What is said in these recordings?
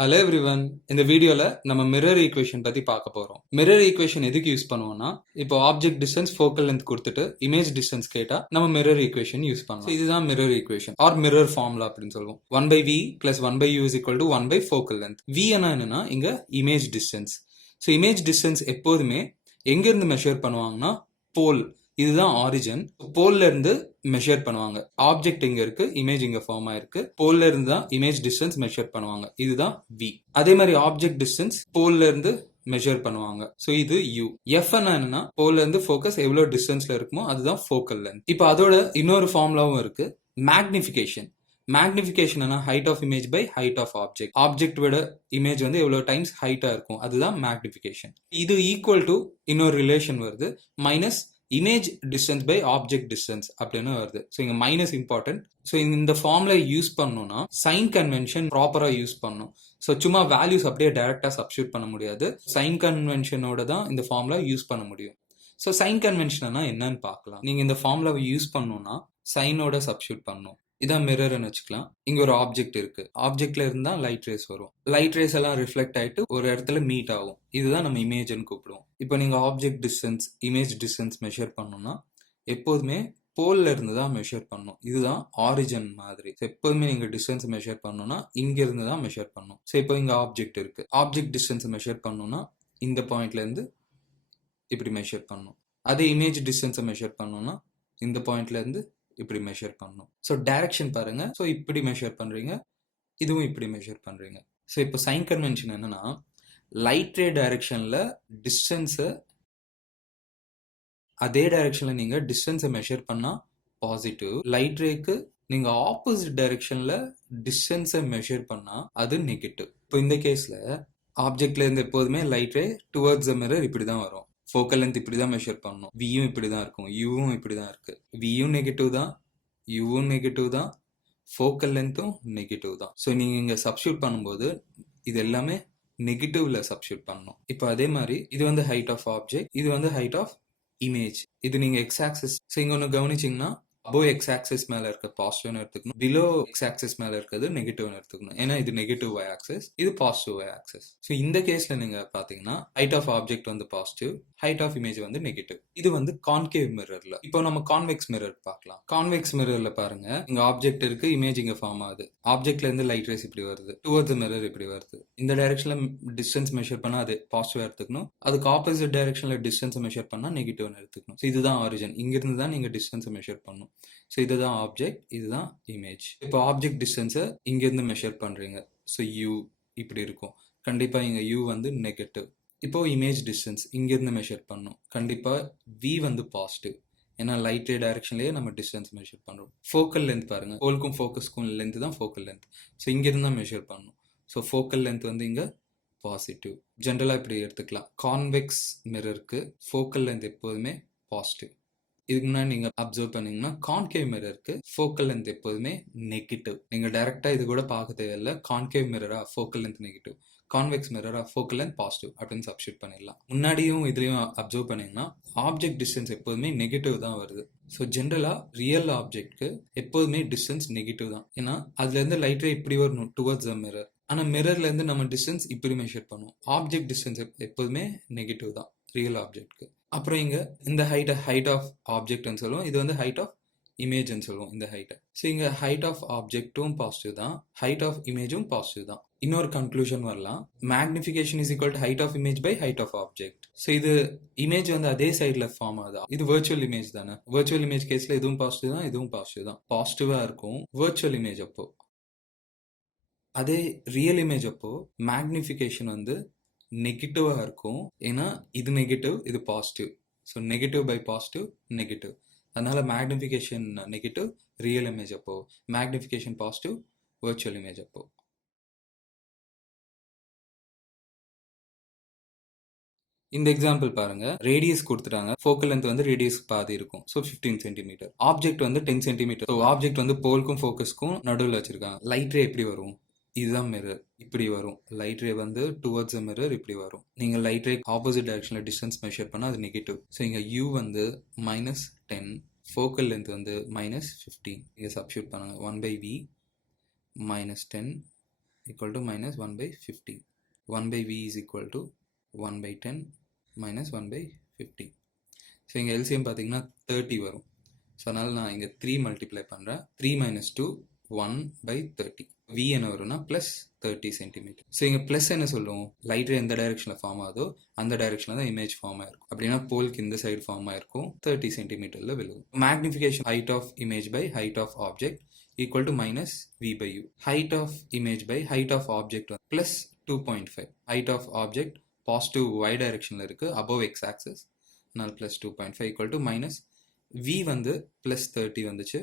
Hello everyone. இந்த வீடியோல நம்ம மிரர் ஈக்குவேஷன் பத்தி பார்க்க போறோம். மிரர் ஈக்குவேஷன் எதுக்கு யூஸ் பண்ணுவோம்னா, இப்போ ஆப்ஜெக்ட் டிஸ்டன்ஸ் ஃபோக்கல் லென்த் கொடுத்துட்டு இமேஜ் டிஸ்டன்ஸ் கேட்டா நம்ம மிரர் ஈக்குவேஷன் யூஸ் பண்ணலாம். இதுதான் mirror equation or mirror formula அப்படின்னு சொல்லுவோம். 1/v + 1/u = 1 focal length. v என்னன்னா இங்க image distance. So image distance எப்போதுமே எங்க இருந்து மெஷர் பண்ணுவாங்கன்னா போல், இதுதான் ஆரிஜின். போல்ல இருந்து மெஷர் பண்ணுவாங்க. ஆப்ஜெக்ட் இங்க இருக்கு, இமேஜ் இங்க ஃபார்ம் ஆயிருக்கு. போல்ல இருந்து தான் இமேஜ் டிஸ்டன்ஸ் மெஷர் பண்ணுவாங்க. இதுதான் v. அதே மாதிரி ஆப்ஜெக்ட் டிஸ்டன்ஸ் போல்ல இருந்து மெஷர் பண்ணுவாங்க. சோ இது u. f என்னன்னா போல்ல இருந்து ஃபோக்கஸ் எவ்வளவு டிஸ்டன்ஸ்ல இருக்குமோ அதுதான் ஃபோக்கல் லென்த். இப்போ அதோட இன்னொரு ஃபார்முலாவும் இருக்கு, magnification. Magnification height of image by height of object. Object விட இமேஜ் வந்து எவ்வளவு டைம்ஸ் ஹைட்டா இருக்கும், அதுதான் மேக்னிஃபிகேஷன். இது ஈக்குவல் டு இன்னொரு ரிலேஷன் வருது, minus image distance by object distance அப்படின்னு வருது. ஸோ இங்க மைனஸ் இம்பார்ட்டன்ட். ஸோ இந்த ஃபார்முலா யூஸ் பண்ணணும்னா சைன் கன்வென்ஷன் ப்ராப்பரா யூஸ் பண்ணணும். ஸோ சும்மா வேல்யூஸ் அப்படியே டைரக்டா சப்ஸ்டியூட் பண்ண முடியாது. சைன் கன்வென்ஷனோட தான் இந்த ஃபார்முலா யூஸ் பண்ண முடியும். ஸோ சைன் கன்வென்ஷன்னா என்னன்னு பார்க்கலாம். நீங்க இந்த ஃபார்முலாவை யூஸ் பண்ணணும்னா சைனோட சப்ஸ்டியூட் பண்ணணும். இதான் மிரர்னு வச்சுக்கலாம். இங்க ஒரு ஆப்ஜெக்ட் இருக்கு. ஆப்ஜெக்ட்ல இருந்தா லைட் ரேஸ் வரும். லைட் ரேஸ் எல்லாம் ரிஃப்ளெக்ட் ஆயிட்டு ஒரு இடத்துல மீட் ஆகும். இதுதான் நம்ம இமேஜ்னு கூப்பிடுவோம். இப்போ நீங்க object distance, image distance measure பண்ணணும்னா எப்போதுமே போல்ல இருந்து தான் மெஷர் பண்ணணும். இதுதான் ஆரிஜின் மாதிரி. எப்போதுமே நீங்க டிஸ்டன்ஸ் மெஷர் பண்ணணும்னா இங்க இருந்து தான் மெஷர் பண்ணணும். ஸோ இப்போ இங்க ஆப்ஜெக்ட் இருக்கு. ஆப்ஜெக்ட் டிஸ்டன்ஸ் மெஷர் பண்ணணும்னா இந்த பாயிண்ட்ல இருந்து இப்படி மெஷர் பண்ணணும். அதே இமேஜ் டிஸ்டன்ஸை மெஷர் பண்ணணும்னா இந்த பாயிண்ட்ல இருந்து இப்படி மெஷர் பண்ணணும். ஸோ டைரக்ஷன் பாருங்க. ஸோ இப்படி மெஷர் பண்றீங்க, இதுவும் இப்படி மெஷர் பண்றீங்க. ஸோ இப்போ சைன் கன்வென்ஷன் என்னன்னா, லைட் ரே டைரக்ஷன்ல டிஸ்டன்ஸை அதே டைரக்ஷன்ல நீங்க டிஸ்டன்ஸை மெஷர் பண்ணா பாசிட்டிவ். லைட் ரேக்கு நீங்க ஆப்போசிட் டைரக்ஷன்ல டிஸ்டன்ஸை மெஷர் பண்ணா அது நெகட்டிவ். இப்போ இந்த கேஸ்ல ஆப்ஜெக்ட்ல இருந்து எப்போதுமே light ray towards the mirror இப்படி தான் வரும். ஃபோக்கல் லென்த் இப்படி தான் மெஷர் பண்ணணும். வியும் இப்படி தான் இருக்கும், யூவும் இப்படி தான் இருக்கு. வியும் நெகட்டிவ் தான், யூவும் நெகட்டிவ் தான், ஃபோக்கல் லென்த்தும் நெகட்டிவ் தான். ஸோ நீங்க இங்க சப்ஸ்டியூட் பண்ணும்போது இது எல்லாமே நெகட்டிவ்ல சப்ஸ்டியூட் பண்ணணும். இப்போ அதே மாதிரி இது வந்து ஹைட் ஆஃப் ஆப்ஜெக்ட், இது வந்து ஹைட் ஆஃப் இமேஜ். இது நீங்க எக்ஸ் ஆக்சிஸ். ஸோ இங்க ஒன்று கவனிச்சிங்கன்னா அபோவ் எக்ஸ் ஆக்சிஸ் மேல இருக்க பாசிட்டிவ்னு எடுத்துக்கணும், பிலோ எக்ஸ் ஆக்சிஸ் மேல இருக்கிறது நெகட்டிவ்னு எடுத்துக்கணும். ஏன்னா இது நெகட்டிவ் y ஆக்சிஸ், இது பாசிட்டிவ் y ஆக்சிஸ். ஸோ இந்த கேஸ்ல நீங்க பாத்தீங்கன்னா ஹைட் ஆஃப் ஆப்ஜெக்ட் வந்து பாசிட்டிவ், ஹைட் ஆஃப் இமேஜ் வந்து நெகட்டிவ். இது வந்து கான்கேவ் மிரர்ல. இப்போ நம்ம கான்வெக்ஸ் மிரர் பார்க்கலாம். கான்வெக்ஸ் மிரர்ல பாருங்க, இங்க ஆப்ஜெக்ட் இருக்கு, இமேஜ் இங்க ஃபார்ம் ஆகுது. ஆப்ஜெக்ட்ல இருந்து லைட் ரேஸ் இப்படி வருது, டுவர்ட்ஸ் மிரர் இப்படி வருது. இந்த டைரக்ஷன்ல டிஸ்டன்ஸ் மெஷர் பண்ணா அது பாசிட்டிவ் எடுத்துக்கணும், அதுக்கு ஆப்போசிட் டைரக்ஷன்ல டிஸ்டன்ஸ் மெஷர் பண்ணா நெகட்டிவ் எடுத்துக்கணும். ஸோ இதுதான் ஆரிஜின். இங்க இருந்து தான் நீங்க டிஸ்டன்ஸ் மெஷர் பண்ணணும். ஸோ இதுதான் ஆப்ஜெக்ட், இதுதான் இமேஜ். இப்போ ஆப்ஜெக்ட் டிஸ்டன்ஸை இங்கேருந்து மெஷர் பண்ணுறீங்க. ஸோ யூ இப்படி இருக்கும். கண்டிப்பாக இங்கே யூ வந்து நெகட்டிவ். இப்போ இமேஜ் டிஸ்டன்ஸ் இங்கேருந்து மெஷர் பண்ணணும். கண்டிப்பாக வி வந்து பாசிட்டிவ். ஏன்னா லைட் ரே டைரக்ஷன்லேயே நம்ம டிஸ்டன்ஸ் மெஷர் பண்ணுறோம். ஃபோக்கல் லென்த் பாருங்க, ஹோல்க்கும் ஃபோக்கஸ்க்கும் லென்த் தான் ஃபோக்கல் லென்த். ஸோ இங்கேருந்து தான் மெஷர் பண்ணணும். ஸோ ஃபோக்கல் லென்த் வந்து இங்கே பாசிட்டிவ். ஜென்ரலாக இப்படி எடுத்துக்கலாம். கான்வெக்ஸ் மிரருக்கு ஃபோக்கல் லென்த் எப்போதுமே பாசிட்டிவ். இதுக்கு முன்னாடி நீங்க அப்சர்வ் பண்ணீங்கன்னா கான்கேவ் மிரருக்கு ஃபோக்கல் லென்த் எப்போதுமே நெகட்டிவ். நீங்க டைரக்டா இது கூட பார்க்க தேவையில்லை. கான்கேவ் மிரரா ஃபோக்கல் லென்த் நெகட்டிவ், கான்வெக்ஸ் மிரரா ஃபோக்கல் லென்த் பாசிட்டிவ் அப்படின்னு சப்ஸ்டியூட் பண்ணிடலாம். முன்னாடியும் இதுலயும் அப்சர்வ் பண்ணீங்கன்னா ஆப்ஜெக்ட் டிஸ்டன்ஸ் எப்போதுமே நெகட்டிவ் தான் வருது. ஸோ ஜென்ரலா ரியல் ஆப்ஜெக்ட்க்கு எப்போதுமே டிஸ்டன்ஸ் நெகட்டிவ் தான். ஏன்னா அதுல இருந்து லைட் ரே இப்படி வரணும் டுவர்ட்ஸ் த மிரர். ஆனா மிரர்ல இருந்து நம்ம டிஸ்டன்ஸ் இப்படி மெஷர் பண்ணுவோம். ஆப்ஜெக்ட் டிஸ்டன்ஸ் எப்போதுமே நெகட்டிவ் தான் ரியல் ஆப்ஜெக்ட்க்கு. அப்புறம் இங்க இந்த ஹைட் ஆஃப் ஆப்ஜெக்ட்னு சொல்லுவோம், இது வந்து ஹைட் ஆஃப் இமேஜ்னு சொல்லுவோம் இந்த ஹைட்டை. ஸோ இங்க ஹைட் ஆஃப் ஆப்ஜெக்ட்டும் பாசிட்டிவ் தான், ஹைட் ஆஃப் இமேஜும் பாசிட்டிவ் தான். இன்னொரு கன்க்ளூஷன் வரலாம், magnification is equal to height of image by height of object. So இது இமேஜ் வந்து அதே சைட்ல ஃபார்ம் ஆகுதா, இது வெர்ச்சுவல் இமேஜ் தானே. வெர்ச்சுவல் இமேஜ் கேஸ்ல இதுவும் பாசிட்டிவ் தான், இதுவும் பாசிட்டிவ் தான். பாசிட்டிவா இருக்கும் வெர்ச்சுவல் இமேஜ் அப்போ. அதே ரியல் இமேஜ் அப்போ மேக்னிஃபிகேஷன் வந்து நெகட்டிவா இருக்கும். ஏன்னா இது நெகட்டிவ், இது positive. So negative by positive negative. அதனால மேக்னிஃபிகேஷன் நெகட்டிவ் ரியல் இமேஜ் அப்போ, மேக்னிஃபிகேஷன் பாசிட்டிவ் வெர்ச்சுவல் இமேஜ் அப்போ. இந்த எக்ஸாம்பிள் பாருங்க, ரேடியஸ் கொடுத்துட்டாங்க. ஃபோக்கல் லென்த் வந்து ரேடியஸ் பாதி இருக்கும். So 15 centimetre. ஆப்ஜெக்ட் வந்து 10 சென்டிமீட்டர். ஸோ ஆப்ஜெக்ட் வந்து போல்க்கும் ஃபோக்கஸ்க்கும் நடுவில் வச்சிருக்காங்க. லைட் ரே எப்படி வரும், இதுதான் மிரர், இப்படி வரும். லைட் ரே வந்து டுவர்ட்ஸ் த மிரர் இப்படி வரும். நீங்க லைட் ரே ஆப்போசிட் டைரக்ஷன்ல டிஸ்டன்ஸ் மெஷர் பண்ணா அது நெகட்டிவ். ஸோ இங்க u வந்து -10, ஃபோக்கல் லென்த் வந்து -15. இங்க சப்ஸ்டியூட் பண்ணுங்க. 1/v -10 equal to minus 1 by 50. 1 by v is equal to 1 by 10 minus 1 by 50. So இங்கே எல்சிஎம் பார்த்தீங்கன்னா 30 வரும். ஸோ அதனால் நான் இங்கே 3 மல்டிப்ளை பண்ணுறேன். 3 minus 2 1 by 30. v என்ன வரும்னா ப்ளஸ் 30 சென்டிமீட்டர். ஸோ இங்கே ப்ளஸ் என்ன சொல்லுவோம், லைட் ரே எந்த டைரக்ஷனில் ஃபார்ம் ஆகுதோ அந்த டைரக்ஷனில் தான் இமேஜ் ஃபார்ம் ஆயிருக்கும். அப்படின்னா போலுக்கு இந்த சைடு ஃபார்ம் ஆயிருக்கும், 30 சென்டிமீட்டரில் விழுகும். Magnification height of image by height of object equal to minus v by u. Height of image by height of object plus 2.5. Height of object positive y directionல இருக்கு, above x axis, அதனால plus 2.5 equal to minus v வந்து plus 30 வந்துச்சு,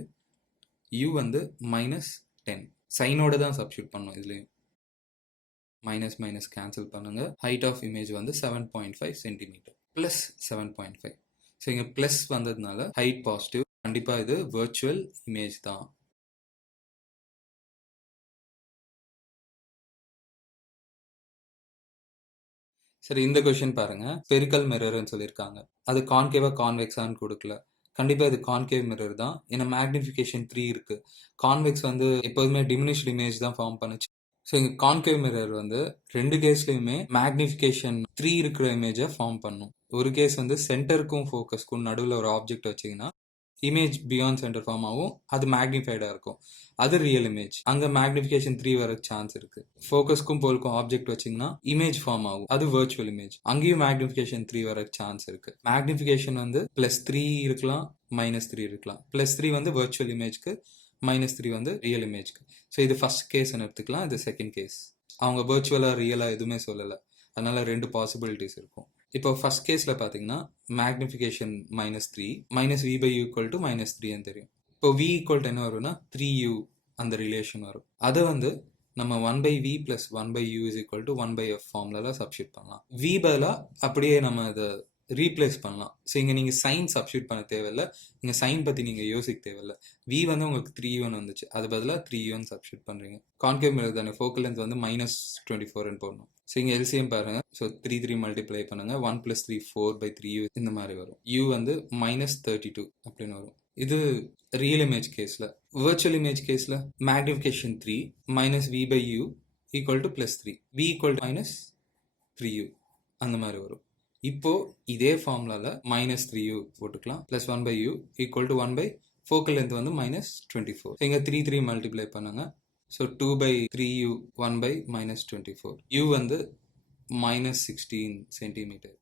u வந்து minus 10. சைனோட தான் substitute பண்ணோம் இதுலேயும். Minus minus cancel பண்ணுங்க. Height of image வந்து 7.5 சென்டிமீட்டர் ப்ளஸ் 7.5. ஸோ இங்கே ப்ளஸ் வந்ததுனால ஹைட் பாசிட்டிவ், கண்டிப்பாக இது வர்ச்சுவல் இமேஜ் தான். சரி, இந்த கொஸ்டின் பாருங்க. ஸ்பெரிக்கல் மிரர்னு சொல்லியிருக்காங்க, அது கான்கேவா கான்வெக்ஸான்னு கொடுக்கல. கண்டிப்பாக இது கான்கேவ் மிரர் தான், ஏன்னா மேக்னிஃபிகேஷன் 3 இருக்கு. கான்வெக்ஸ் வந்து எப்போதுமே டிமினிஷ்டு இமேஜ் தான் ஃபார்ம் பண்ணுச்சு. ஸோ இங்கே கான்கேவ் மிரர் வந்து ரெண்டு கேஸ்லையுமே மேக்னிஃபிகேஷன் 3 இருக்கிற இமேஜை ஃபார்ம் பண்ணும். ஒரு கேஸ் வந்து சென்டருக்கும் ஃபோக்கஸ்க்கும் நடுவில் ஒரு ஆப்ஜெக்ட் வச்சிங்கன்னா இமேஜ் பியாண்ட் சென்டர் ஃபார்ம் ஆகும், அது மேக்னிஃபைடாக இருக்கும், அது ரியல் இமேஜ். அங்கே மேக்னிஃபிகேஷன் 3 வர சான்ஸ் இருக்கு. ஃபோக்கஸ்க்கும் போலுக்கும் ஆப்ஜெக்ட் வச்சிங்கன்னா இமேஜ் ஃபார்ம் ஆகும், அது வர்ச்சுவல் இமேஜ். அங்கேயும் மேக்னிஃபிகேஷன் 3 வர சான்ஸ் இருக்கு. மேக்னிஃபிகேஷன் வந்து +3 இருக்கலாம், -3 இருக்கலாம். +3 வந்து வர்ச்சுவல் இமேஜ்க்கு, -3 வந்து ரியல் இமேஜ்க்கு. ஸோ இது ஃபர்ஸ்ட் கேஸ்ன்னு எடுத்துக்கலாம், இது செகண்ட் கேஸ். அவங்க வர்ச்சுவலாக ரியலாக எதுவுமே சொல்லலை, அதனால 2 பாசிபிலிட்டிஸ் இருக்கும். இப்போ ஃபர்ஸ்ட் கேஸில் பார்த்தீங்கன்னா magnification -3, -v by u equal to -3 தெரியும். இப்போ v equal to என்ன வரும்னா 3u, அந்த ரிலேஷன் வரும். அதை வந்து நம்ம 1 by v plus 1 by u is equal to 1 by f ஃபார்ம்ல சப்ஸ்டியூட் பண்ணலாம். v பதிலாக அப்படியே நம்ம அதை ரீப்ளேஸ் பண்ணலாம். ஸோ இங்கே நீங்கள் சைன் சப்ஸ்டியூட் பண்ண தேவையில்லை, இங்கே சைன் பற்றி நீங்கள் யோசிக்க தேவையில்லை. v வந்து உங்களுக்கு 3u வந்துச்சு, அது பதிலாக 3u சப்ஸ்டியூட் பண்ணுறீங்க. கான்கேவ் மிரர் தானே, ஃபோக்கல் லென்த் வந்து -24 போடணும். ஸோ இங்கே எல்சிஎம் பாருங்க. ஸோ 3 மல்டிப்ளை பண்ணுங்க, 1 + 3 4/3u இந்த மாதிரி வரும். u வந்து -32 அப்படின்னு வரும். இது ரியல் இமேஜ் கேஸில். வர்ச்சுவல் இமேஜ் கேஸில் magnification 3 -v by u equal to +3, v equal to -3u அந்த மாதிரி வரும். இப்போ இதே ஃபார்முலால -3u போட்டுக்கலாம், +1 by u equal to 1 by focal length வந்து -24. இங்கே 3 மல்டிப்ளை பண்ணுங்க. So 2/3u 1 by -24. u வந்து -16 சென்டிமீட்டர்.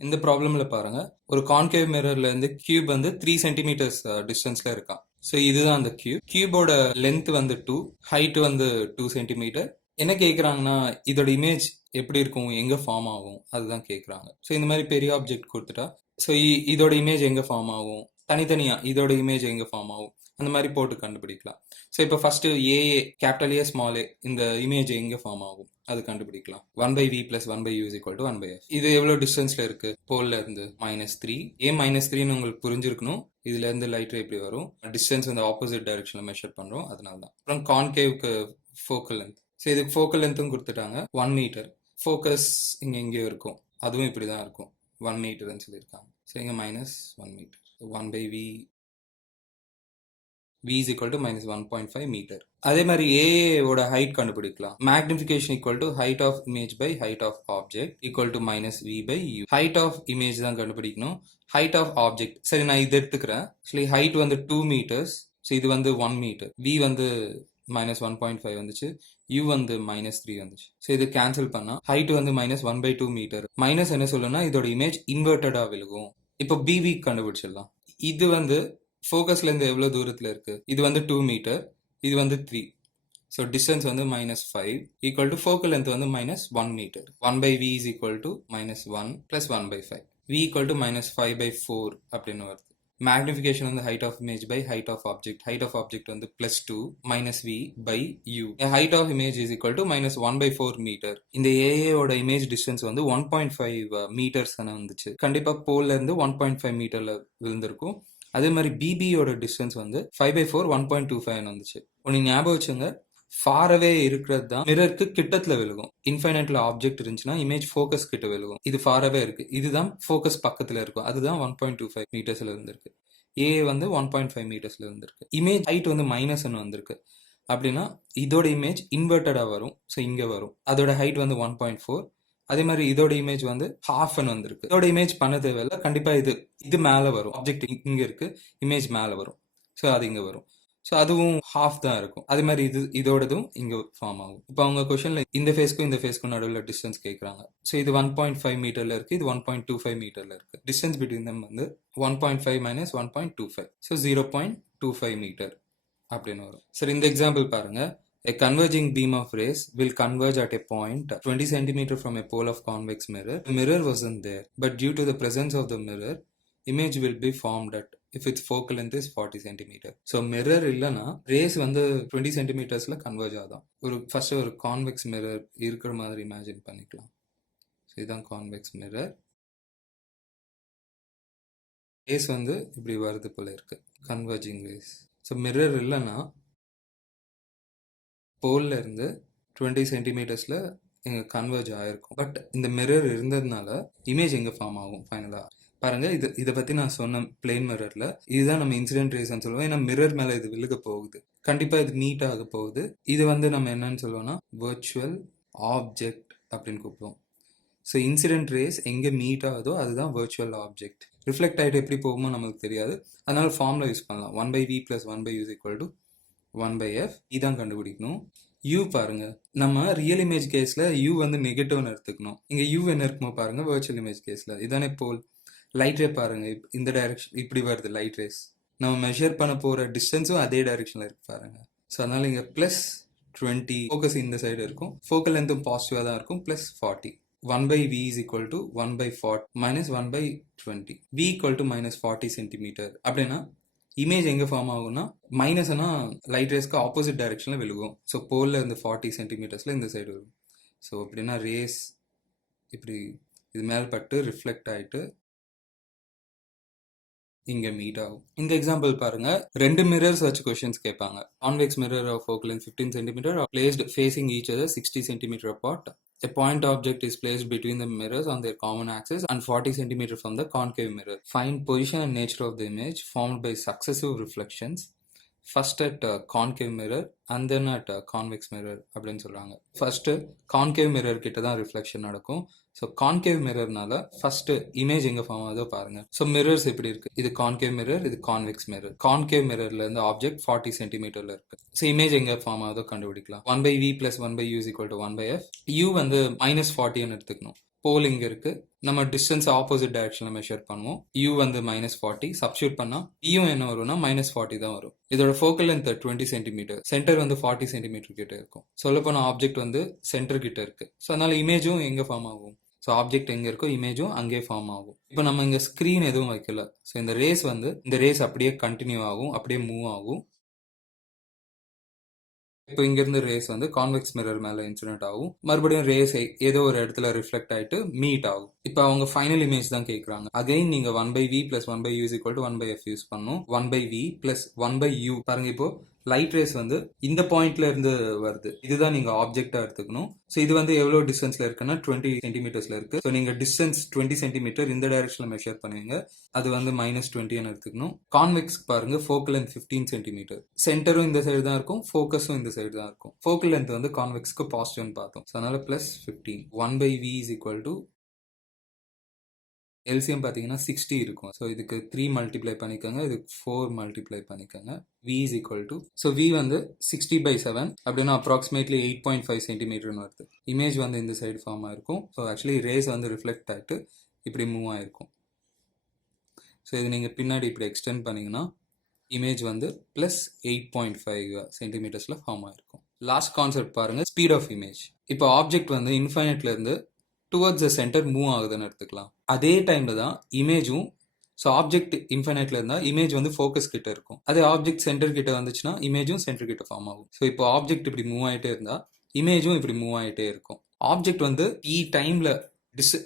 இந்த ப்ராப்ளம்ல பாருங்க, ஒரு கான்கேவ் மிரர்ல இருந்து கியூப் வந்து 3 சென்டிமீட்டர்ஸ் டிஸ்டன்ஸ்ல இருக்கான். ஸோ இதுதான் அந்த கியூப். கியூபோட லென்த் வந்து 2, ஹைட் வந்து 2 சென்டிமீட்டர். என்ன கேட்குறாங்கன்னா இதோட இமேஜ் எப்படி இருக்கும், எங்கே ஃபார்ம் ஆகும், அதுதான் கேட்குறாங்க. ஸோ இந்த மாதிரி பெரிய ஆப்ஜெக்ட் கொடுத்துட்டா, ஸோ இதோட இமேஜ் எங்கே ஃபார்ம் ஆகும், தனித்தனியாக இதோட இமேஜ் எங்கே ஃபார்ம் ஆகும், அந்த மாதிரி போட்டு கண்டுபிடிக்கலாம். ஸோ இப்போ first A A, capital A small A, இந்த இமேஜ் எங்கே ஃபார்ம் ஆகும் அது கண்டுபிடிக்கலாம். 1 by v plus 1 by u is equal to 1 by f. இது எவ்வளோ டிஸ்டன்ஸில் இருக்குது, போலில் இருந்து -3. ஏன் -3ன்னு உங்களுக்கு புரிஞ்சிருக்கணும். இதுலேருந்து லைட் ரே எப்படி வரும், டிஸ்டன்ஸ் வந்து ஆப்போசிட் டைரக்ஷனில் மெஷர் பண்ணுறோம், அதனால தான். அப்புறம் கான்கேவ்க்கு ஃபோக்கல் லென்த். ஸோ இதுக்கு ஃபோக்கல் லென்த்தும் கொடுத்துட்டாங்க 1 மீட்டர். ஃபோக்கஸ் இங்கே எங்கேயோ இருக்கும், அதுவும் இப்படி தான் இருக்கும், 1 மீட்டர்னு சொல்லியிருக்காங்க. ஸோ இங்கே -1 metre. 1 by v is equal to -1.5 metre. அதே மாதிரி ஏஏவோட ஹைட் கண்டுபிடிக்கலாம். Magnification equal to height of image by height of object equal to -v by u. Height of image தான் கண்டுபிடிக்கணும், ஹைட் ஆஃப் ஆப்ஜெக்ட். சரி, நான் இது எடுத்துக்கிறேன். ஆக்சுவலி ஹைட் வந்து 2 மீட்டர்ஸ். ஸோ இது வந்து 1 மீட்டர். v வந்து -1.5 வந்துச்சு, u வந்து -3 வந்துச்சு. ஸோ இது கேன்சல் பண்ணா ஹைட் வந்து -1/2 மீட்டர். மைனஸ் என்ன சொல்லுன்னா இதோட இமேஜ் இன்வெர்டடா விழுகும். இப்போ பிவி கண்டுபிடிச்சிடலாம். இது வந்து ஃபோக்கஸ்ல இருந்து எவ்வளவு தூரத்துல இருக்கு, இது வந்து 2 மீட்டர், இது வந்து 3. ஸோ டிஸ்டன்ஸ் வந்து -5 ஈக்குவல் டு ஃபோக்கல் லென்த் வந்து -1 metre. 1 by v is equal to -1 plus 1/5. v equal to -5/4 அப்படின்னு வருது. மேக்னிஃபிகேஷன் வந்து height of image by height of object. Height of object வந்து +2 -v by u. Height of image is equal to -1/4 metre. இந்த ஏஏவோட image distance வந்து 1.5 metres வந்துச்சு. கண்டிப்பா போல்ல இருந்து 1.5 மீட்டர்ல விழுந்திருக்கும். அதே மாதிரி பிபியோட டிஸ்டன்ஸ் வந்து 5/4 1.25 வந்துச்சு. ஒன்று ஞாபகம் வச்சுங்க, ஃபாரவே இருக்கிறது தான் மிரருக்கு கிட்டத்துல விழுகும். இன்ஃபைனைட்ல ஆப்ஜெக்ட் இருந்துச்சுன்னா இமேஜ் ஃபோக்கஸ் கிட்ட விழுகும். இது ஃபாரவே இருக்கு, இதுதான் ஃபோக்கஸ் பக்கத்துல இருக்கும், அதுதான் 1.25 மீட்டர்ஸ்ல இருந்திருக்கு. ஏ வந்து 1.5 மீட்டர்ஸ்ல இருந்திருக்கு. இமேஜ் ஹைட் வந்து -ன்னு வந்திருக்கு. அப்படின்னா இதோட இமேஜ் இன்வெர்டடா வரும். ஸோ இங்க வரும். அதோட ஹைட் வந்து 1.4. அதே மாதிரி இதோட இமேஜ் வந்து ஹாஃப்னு வந்திருக்கு. இதோட இமேஜ் பண்ண தேவையில்ல. கண்டிப்பா இது மேல வரும். ஆப்ஜெக்ட் இங்க இருக்கு, இமேஜ் மேல வரும். ஸோ அது இங்க வரும். ஸோ அதுவும் ஹாஃப் தான் இருக்கும். அதே மாதிரி இதோடதும் இங்க ஃபார்ம் ஆகும். இப்போ அவங்க கொஸ்டின்ல இந்த ஃபேஸ்க்கும் இந்த ஃபேஸ்க்கும் நடுவில் டிஸ்டன்ஸ் கேட்குறாங்க. ஸோ இது 1.5 மீட்டர்ல இருக்கு, இது 1.25 மீட்டர்ல இருக்கு. டிஸ்டன்ஸ் பிட்வீன் தம் வந்து 1.5 மைனஸ் 1.25. ஸோ 0.25 மீட்டர் அப்படின்னு வரும். சரி, இந்த எக்ஸாம்பிள் பாருங்க. A converging beam of rays will converge at a point 20 cm from a pole of convex mirror. The mirror wasn't there, but due to the presence of the mirror, image will be formed at if its focal length is 40 cm. So mirror இல்லனா rays வந்து 20 cmல converge ஆகும். First ஒரு convex mirror இருக்கிற மாதிரி imagine பண்ணிக்கலாம். So இதுதான் convex mirror. Race வந்து இப்படி வருது போல இருக்கு, கன்வர்ஜிங் ரேஸ். ஸோ மிரர் இல்லைன்னா போல்ல இருந்து 20 சென்டிமீட்டர்ஸ்ல இங்கே கன்வர்ஜ் ஆயிருக்கும். பட் இந்த மிரர் இருந்ததுனால இமேஜ் எங்கே ஃபார்ம் ஆகும் ஃபைனலாக பாருங்க. இதை பற்றி நான் சொன்ன பிளேன் மிரரில் இதுதான் நம்ம இன்சிடென்ட் ரேஸ்ன்னு சொல்லுவோம். ஏன்னா மிரர் மேலே இது விழுக போகுது, கண்டிப்பாக இது மீட் ஆக போகுது. இது வந்து நம்ம என்னன்னு சொல்லுவோம்னா வர்ச்சுவல் ஆப்ஜெக்ட் அப்படின்னு கூப்பிடுவோம். ஸோ இன்சிடென்ட் ரேஸ் எங்கே மீட் ஆகுதோ அதுதான் வர்ச்சுவல் ஆப்ஜெக்ட். ரிஃப்ளெக்ட் ஆகிட்டு எப்படி போகுமோ நமக்கு தெரியாது, அதனால ஃபார்முலா யூஸ் பண்ணலாம். 1/v + 1/u = 1/f. இதான் கண்டுபிடிக்கணும். u பாருங்க, நம்ம ரியல் இமேஜ் கேஸ்ல u வந்து நெகட்டிவ்னு எடுத்துக்கணும். இங்க u என்ன இருக்குமோ பாருங்க வர்ச்சுவல் இமேஜ் கேஸ்ல. இதானே போல். லைட் ரே பாருங்க, இந்த டைரக்ஷன் இப்படி வருது லைட் ரேஸ். நம்ம மெஷர் பண்ண போற டிஸ்டன்ஸும் அதே டைரக்ஷன்ல இருக்கு பாருங்க. ஸோ அதனால இங்க +20 ஃபோக்கஸ் இந்த சைடு இருக்கும், ஃபோக்கல் லென்த்தும் பாசிட்டிவா தான் இருக்கும், +40. 1/v = 1/40 - 1/20. v = -40 centimetre. அப்படின்னா இமேஜ் எங்கே ஃபார்ம் ஆகும்னா மைனஸ்னா லைட் ரேஸ்க்கு ஆப்போசிட் டைரக்ஷனில் விழுகும். ஸோ போலில் இருந்து 40 சென்டிமீட்டர்ஸில் இந்த சைடு வரும். ஸோ அப்படின்னா ரேஸ் இப்படி இது மேல் பட்டு ரிஃப்ளெக்ட் ஆகிட்டு இங்கே மீட் ஆகும். இந்த எக்ஸாம்பிள் பாருங்க, 2 மிரர்ஸ் வச்சு கொஸ்டின்ஸ் கேட்பாங்க. Convex mirror of focal length 15 cm placed facing each other 60 cm apart. A point object is placed between the mirrors on their common axis and 40 cm from the concave mirror. Find position and nature of the image formed by successive reflections, first at concave mirror and then at convex mirror அப்படின்னு சொல்றாங்க. First concave mirror கிட்ட தான் reflection நடக்கும். So concave மிரர்னால first image எங்க form ஆகுதோ பாருங்க. So mirrors எப்படி இருக்கு, இது கான்கேவ் மிரர், இது கான்வெக்ஸ் மிரர். கான்கேவ் மிரர்ல இருந்து ஆப்ஜெக்ட் 40 சென்டிமீட்டர்ல இருக்கு. ஸோ இமேஜ் எங்க ஃபார்ம் ஆகுதோ கண்டுபிடிக்கலாம். 1/v + 1/u = 1/f. u வந்து -40ன்னு எடுத்துக்கணும். போல் இங்க இருக்கு, நம்ம டிஸ்டன்ஸ் ஆப்போசிட் டைரக்ஷன்ல மெஷர் பண்ணுவோம். u வந்து -40 சப்ஸ்டியூட் பண்ணா u என்ன வரும்னா -40 தான் வரும். இதோட ஃபோக்கல் லென்த் 20 சென்டிமீட்டர், சென்டர் வந்து 40 சென்டிமீட்டர் கிட்ட இருக்கும். சொல்ல போனா ஆப்ஜெக்ட் வந்து சென்டர் கிட்ட இருக்கு. ஸோ அதனால இமேஜும் எங்க ஃபார்ம் ஆகும், ஸோ ஆப்ஜெக்ட் எங்க இருக்கோ இமேஜும் அங்கே ஃபார்ம் ஆகும். இப்போ நம்ம இங்க ஸ்கிரீன் எதுவும் வைக்கல. ஸோ இந்த ரேஸ் அப்படியே கண்டினியூ ஆகும், அப்படியே மூவ் ஆகும். இப்போ இங்கிருந்து ரேஸ் வந்து கான்வெக்ஸ் மிரர் மேல இன்சிடென்ட் ஆகும், மறுபடியும் ரேஸ் ஏதோ ஒரு இடத்துல ரிஃப்ளெக்ட் ஆயிட்டு மீட் ஆகும். இப்போ அவங்க ஃபைனல் இமேஜ் தான் கேட்கறாங்க. அகைன் நீங்க 1/v + 1/u = 1/f யூஸ் பண்ணும். 1/v + 1/u பாருங்க. இப்போ லைட் ரேஸ் வந்து இந்த பாயிண்ட்ல இருந்து வருது, இதுதான் நீங்க ஆப்ஜெக்டா எடுத்துக்கணும். ஸோ இது வந்து எவ்வளவு டிஸ்டன்ஸ்ல இருக்குன்னா 20 சென்டிமீட்டர்ஸ்ல இருக்கு. ஸோ நீங்க டிஸ்டன்ஸ் 20 சென்டிமீட்டர் இந்த டைரக்ஷன்ல மெஷர் பண்ணுவீங்க, அது வந்து -20 எடுத்துக்கணும். கான்வெக்ஸ் பாருங்க, ஃபோக்கல் லென்த் 15 சென்டிமீட்டர், சென்டரும் இந்த சைடு தான் இருக்கும், ஃபோக்கஸும் இந்த சைடு தான் இருக்கும். ஃபோக்கல் லென்த் வந்து கான்வெக்ஸ்க்கு பாசிட்டிவ்னு பார்த்தோம். ஸோ அதனால +15. 1/v = எல்சிஎம் பார்த்தீங்கன்னா 60 இருக்கும். ஸோ இதுக்கு 3 மல்டிப்ளை பண்ணிக்கோங்க, இதுக்கு 4 மல்டிப்ளை பண்ணிக்கோங்க. v = ஸோ v வந்து 60/7 அப்படின்னா அப்ராக்சிமேட்லி 8.5 சென்டிமீட்டர்னு வருது. இமேஜ் வந்து இந்த சைடு ஃபார்ம் ஆயிருக்கும். ஸோ ஆக்சுவலி ரேஸ் வந்து ரிஃப்ளெக்ட் ஆகிட்டு இப்படி மூவ் ஆயிருக்கும். ஸோ இது நீங்கள் பின்னாடி இப்படி எக்ஸ்டெண்ட் பண்ணிங்கன்னா இமேஜ் வந்து +8.5 சென்டிமீட்டர்ஸில் ஃபார்ம் ஆயிருக்கும். லாஸ்ட் கான்செப்ட் பாருங்க, ஸ்பீட் ஆஃப் இமேஜ். இப்போ ஆப்ஜெக்ட் வந்து இன்ஃபைனைட்ல இருந்து டுவர்ட்ஸ் த சென்டர் மூவ் ஆகுதுன்னு எடுத்துக்கலாம். அதே டைம்ல தான் இமேஜும், ஸோ ஆப்ஜெக்ட் இன்ஃபைனைட்ல இருந்தால் இமேஜ் வந்து ஃபோக்கஸ் கிட்ட இருக்கும். அதே ஆப்ஜெக்ட் சென்டர் கிட்ட வந்துச்சுன்னா இமேஜும் சென்டர் கிட்ட ஃபார்ம் ஆகும். ஸோ இப்போ ஆப்ஜெக்ட் இப்படி மூவ் ஆகிட்டே இருந்தால் இமேஜும் இப்படி மூவ் ஆகிட்டே இருக்கும். ஆப்ஜெக்ட் வந்து டைம்ல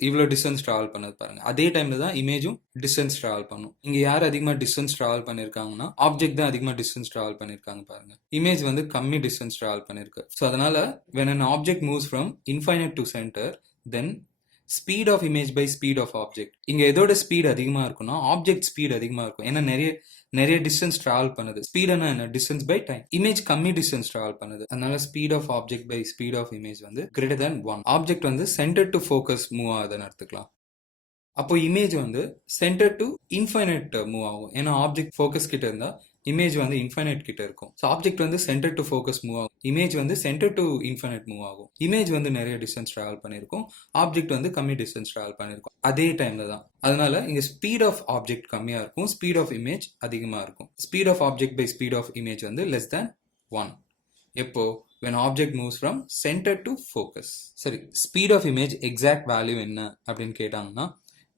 இவ்வளோ டிஸ்டன்ஸ் ட்ராவல் பண்ணது பாருங்க, அதே டைம்ல தான் இமேஜும் டிஸ்டன்ஸ் ட்ராவல் பண்ணும். இங்க யார் அதிகமாக டிஸ்டன்ஸ் ட்ராவல் பண்ணியிருக்காங்கன்னா ஆப்ஜெக்ட் தான் அதிகமாக டிஸ்டன்ஸ் ட்ராவல் பண்ணியிருக்காங்க பாருங்க. இமேஜ் வந்து கம்மி டிஸ்டன்ஸ் ட்ராவல் பண்ணிருக்கு. ஸோ அதனால when an object moves from infinite to center, then speed of image by speed of object. இங்க எதோட ஸ்பீட் அதிகமா இருக்குன்னா ஆப்ஜெக்ட் ஸ்பீட் அதிகமா இருக்கும். ஏன்னா நிறைய நிறைய டிஸ்டன்ஸ் டிராவல் பண்ணுது. ஸ்பீடுனா என்ன? Distance by time. இமேஜ் கம்மி டிஸ்டன்ஸ் டிராவல் பண்ணுது. அதனால speed of object by speed of image வந்து கிரேட்டர் தேன் 1. ஆப்ஜெக்ட் வந்து சென்டர் டு ஃபோக்கஸ் மூவ் ஆகுதுன்னு எடுத்துக்கலாம். அப்போ இமேஜ் வந்து சென்டர் டு இன்ஃபைனைட் மூவ் ஆகும். ஏன்னா ஆப்ஜெக்ட் ஃபோக்கஸ் கிட்ட இருந்தா இமேஜ் வந்து இன்ஃபைனைட் கிட்ட இருக்கும். ஸோ ஆப்ஜெக்ட் வந்து சென்டர் டு ஃபோக்கஸ் மூவ் ஆகும், இமேஜ் வந்து சென்டர் டு இன்ஃபைனைட் மூவ் ஆகும். இமேஜ் வந்து நிறைய டிஸ்டன்ஸ் டிராவல் பண்ணியிருக்கும், ஆப்ஜெக்ட் வந்து கம்மி டிஸ்டன்ஸ் டிராவல் பண்ணியிருக்கும் அதே டைம்ல தான். அதனால இங்க ஸ்பீட் ஆஃப் ஆப்ஜெக்ட் கம்மியா இருக்கும், ஸ்பீட் ஆஃப் இமேஜ் அதிகமா இருக்கும். Speed of object by speed of image வந்து லெஸ் தேன் 1. எப்போ? when object moves from center to focus. சரி, speed of image exact value என்ன அப்படின்னு கேட்டாங்கன்னா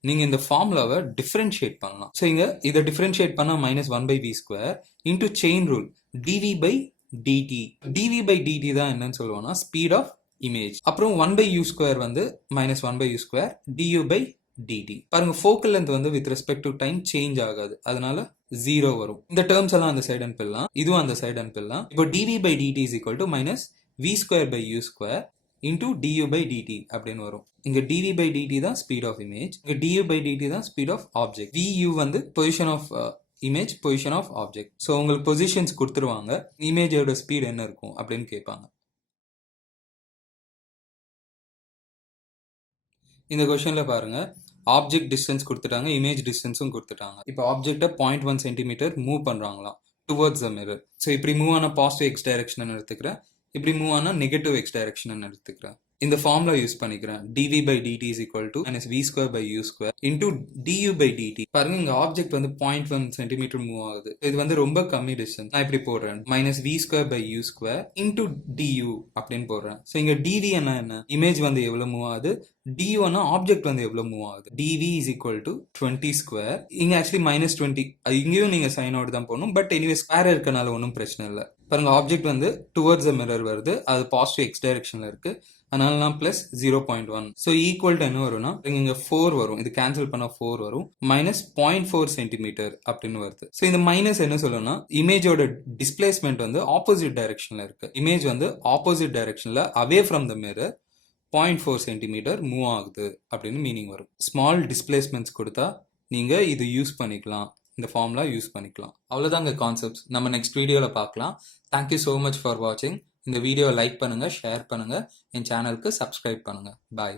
நீங்க இந்த ஃபார்முலாவை டிஃபரன்ஷியேட் பண்ணலாம். ஸோ இங்க இதை டிஃபரன்ஷியேட் பண்ணா -1/v² into chain rule dv/dt. dv/dt தான் என்னன்னு சொல்லுவோம்னா ஸ்பீட் ஆஃப் இமேஜ். அப்புறம் 1/u² வந்து -1/u², du/dt. பாருங்க, ஃபோக்கல் லென்த் வந்து with respect to time change ஆகாது, அதனால 0 வரும். இந்த டேர்ம்ஸ் எல்லாம் அந்த சைடு அனுப்பிடலாம், இதுவும் அந்த சைடு அனுப்பிடலாம். இப்போ dv/dt is equal to -v²/u² into du/dt அப்படின்னு வரும். இங்க dv/dt தான் ஸ்பீட் ஆஃப் இமேஜ், இங்க du/dt தான் ஸ்பீட் ஆஃப் ஆப்ஜெக்ட். vu வந்து position of image, position of object. So உங்களுக்கு பொசிஷன்ஸ் கொடுத்துருவாங்க, இமேஜோட ஸ்பீட் என்ன இருக்கும் அப்படின்னு கேட்பாங்க. இந்த கொஸ்டின்ல பாருங்க, ஆப்ஜெக்ட் டிஸ்டன்ஸ் கொடுத்துட்டாங்க, இமேஜ் டிஸ்டன்ஸும் கொடுத்துட்டாங்க. இப்போ ஆப்ஜெக்டை 0.1 சென்டிமீட்டர் மூவ் பண்றாங்களாம் டுவர்ட்ஸ் த மிரர். ஸோ இப்படி மூவ் ஆன பாசிட்டிவ் எக்ஸ் டைரக்ஷன் எடுத்துக்கிறேன், இப்படி மூவ் ஆனா நெகட்டிவ் எக்ஸ் டைரக்ஷன் எடுத்துக்கிறேன். இந்த ஃபார்முலா யூஸ் பண்ணிக்கிறேன். dv/dt is equal to -v²/u² into du/dt. பாருங்க, இங்க ஆப்ஜெக்ட் வந்து 0.1 சென்டிமீட்டர் மூவ் ஆகுது, இது வந்து ரொம்ப கம்மி டிஸ்டன்ஸ். நான் இப்படி போடுறேன், -v²/u² into du அப்படின்னு போடுறேன். ஸோ இங்க dv என்ன? இமேஜ் வந்து எவ்வளவு மூவ் ஆகுது, du ஆப்ஜெக்ட் வந்து எவ்வளவு மூவ் ஆகுது. dv is equal to 20². இங்க ஆக்சுவலி -20, இங்கேயும் நீங்க சைன் அவுட் தான் போடணும், பட் எனிவே ஸ்கொயர் இருக்கனால ஒன்றும் பிரச்சனை இல்லை. பாருங்க, ஆப்ஜெக்ட் வந்து டுவர்ட்ஸ் த மிரர் வருது, அது பாசிட்டிவ் எக்ஸ் டைரக்ஷன்ல இருக்கு, அதனால நான் பிளஸ் 0.1. ஸோ ஈக்குவல் டு என்ன வரும்னா இங்க 4 வரும், இது கேன்சல் பண்ணா 4 வரும், -0.4 சென்டிமீட்டர் அப்படின்னு வருது. ஸோ இந்த மைனஸ் என்ன சொல்லணும்னா இமேஜோட டிஸ்பிளேஸ்மெண்ட் வந்து ஆப்போசிட் டைரக்ஷன்ல இருக்கு. இமேஜ் வந்து ஆப்போசிட் டைரக்ஷன்ல away from the mirror 0.4 centimetre move ஆகுது அப்படின்னு மீனிங் வரும். ஸ்மால் டிஸ்பிளேஸ்மெண்ட்ஸ் கொடுத்தா நீங்க இது யூஸ் பண்ணிக்கலாம், இந்த ஃபார்முலா யூஸ் பண்ணிக்கலாம். அவ்வளோதாங்க கான்செப்ட்ஸ். நம்ம நெக்ஸ்ட் வீடியோவில் பார்க்கலாம். தேங்க்யூ ஸோ மச் ஃபார் வாட்சிங். இந்த வீடியோவை லைக் பண்ணுங்க, ஷேர் பண்ணுங்க, என் சேனலுக்கு சப்ஸ்கிரைப் பண்ணுங்க. பாய்.